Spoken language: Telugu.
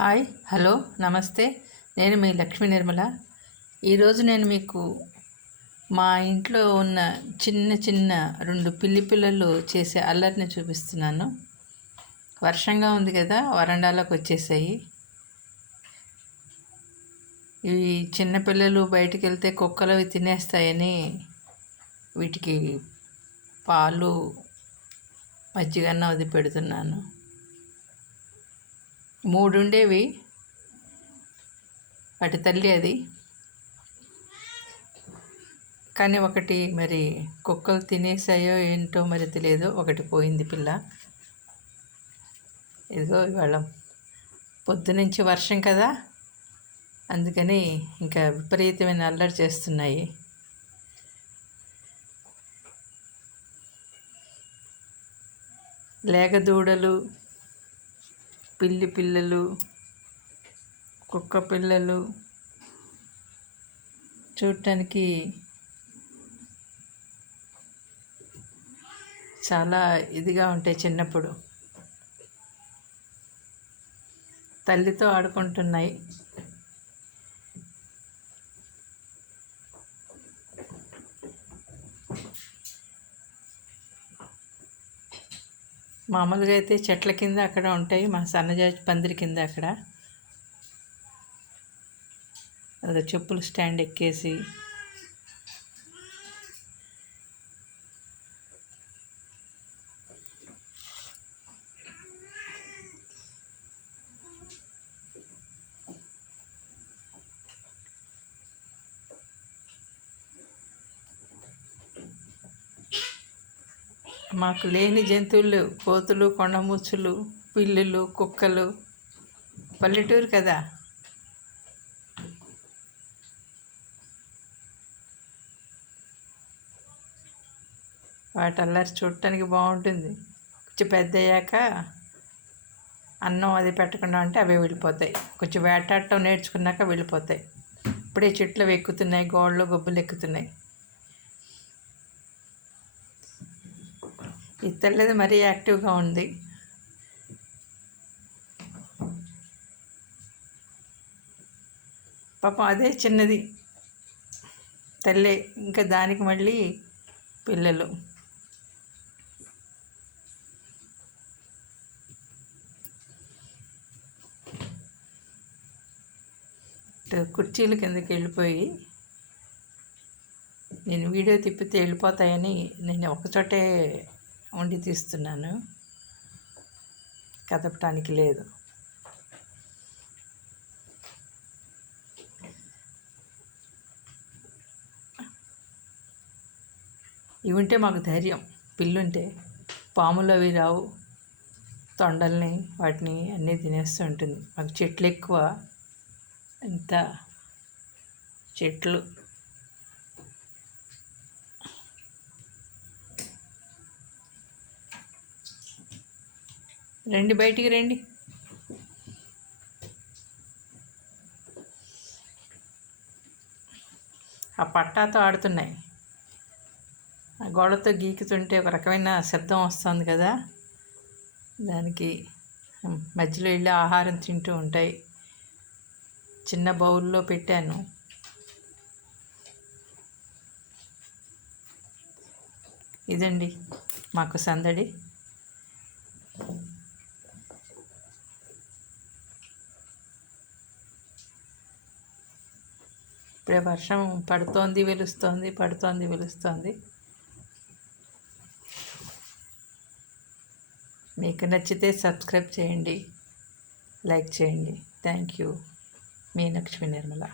హాయ్ హలో నమస్తే. నేను మీ లక్ష్మీ నిర్మల. ఈరోజు నేను మీకు మా ఇంట్లో ఉన్న చిన్న చిన్న 2 పిల్లి పిల్లలు చేసే అల్లరిని చూపిస్తున్నాను. వర్షంగా ఉంది కదా, వరండాలోకి వచ్చేసాయి. ఇవి చిన్నపిల్లలు బయటికి వెళ్తే కుక్కలు అవి తినేస్తాయని వీటికి పాలు మజ్జిగన్న అది పెడుతున్నాను. 3 ఉండేవి, వాటి తల్లి అది. కానీ ఒకటి మరి కుక్కలు తినేసాయో ఏంటో మరి తెలియదు, ఒకటి పోయింది పిల్ల. ఇదిగో ఇవాళ పొద్దునుంచి వర్షం కదా, అందుకని ఇంకా విపరీతమైన అల్లరి చేస్తున్నాయి. లేగదూడలు, పిల్లి పిల్లలు, కుక్క పిల్లలు చూడటానికి చాలా ఇదిగా ఉంటాయి. చిన్నప్పుడు తల్లితో ఆడుకుంటున్నాయి. మామూలుగా అయితే చెట్ల కింద అక్కడ ఉంటాయి, మా సన్నజాజి పందిరి కింద అక్కడ. అదే చెప్పులు స్టాండ్ ఎక్కేసి మాకు లేని జంతువులు కోతులు, కొండముచ్చులు, పిల్లులు, కుక్కలు. పల్లెటూరు కదా, వాటి అల్లరి చూడటానికి బాగుంటుంది. కొంచెం పెద్ద అయ్యాక అన్నం అది పెట్టకుండా ఉంటే అవే వెళ్ళిపోతాయి. కొంచెం వేటాడటం నేర్చుకున్నాక వెళ్ళిపోతాయి. ఇప్పుడే చెట్లు ఎక్కుతున్నాయి, గోడలు గొబ్బలు ఎక్కుతున్నాయి. ఈ తెల్లది మరీ యాక్టివ్గా ఉంది. పాపం అదే చిన్నది తల్లే, ఇంకా దానికి మళ్ళీ పిల్లలు. కుర్చీల కిందకి వెళ్ళిపోయి నేను వీడియో తిప్పితే వెళ్ళిపోతాయని నేను ఒకచోటే ఉండి తీస్తున్నాను, కదపటానికి లేదు. ఇవి ఉంటే మాకు ధైర్యం. పిల్లుంటే పాములు అవి రావు, తొండల్ని వాటిని అన్నీ తినేస్తూ ఉంటుంది. మాకు చెట్లు ఎక్కువ, ఇంత చెట్లు. రండి, బయటికి రండి. ఆ పట్టాతో ఆడుతున్నాయి. ఆ గోడతో గీకుతుంటే ఒక రకమైన శబ్దం వస్తుంది కదా, దానికి మధ్యలో వెళ్ళి ఆహారం తింటూ ఉంటాయి. చిన్న బౌల్లో పెట్టాను. ఇదండి మాకు సందడి. ఇప్పుడే వర్షం పడుతోంది, వెలుస్తోంది, పడుతోంది, వెలుస్తోంది. మీకు నచ్చితే సబ్స్క్రైబ్ చేయండి, లైక్ చేయండి. Thank you. Me Lakshmi Nirmala.